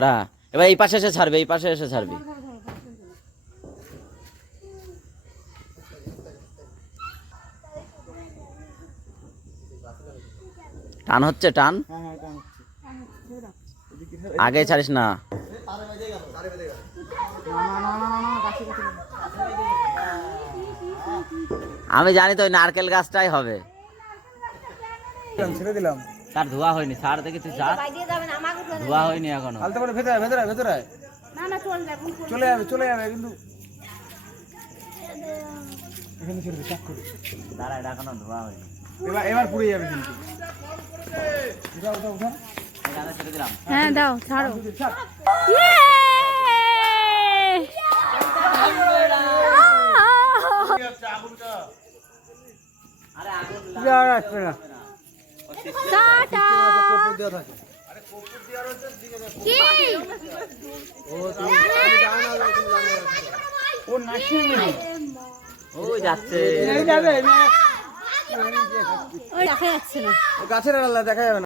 এবার এই পাশে এসে ছাড়বে, এই পাশে এসে ছাড়বি। টান হচ্ছে, টান আগে ছাড়িস না। আমি জানি তো ওই নারকেল গাছটাই হবে। ছেড়ে দিলাম, তার ধোয়া হয়নি, ছাড় দেখি তুই ছাড়, ধোয়া হয়নি এখনো। আলতো করে ভেতরে ভেতরে ভেতরে চলে যাবে, চলে যাবে কিন্তু এখানে ছেড়ে দে, চাক করে দাঁড়া, এটা এখনো ধোয়া হয়নি। এবার এবার পুড়ে যাবে কিন্তু। উঠা উঠা উঠা, ছেড়ে দিলাম। হ্যাঁ দাও, ছাড়ো। ওই যাচ্ছে, ওই দেখা যাচ্ছে না, গাছের আড়ালে দেখা যাবে না।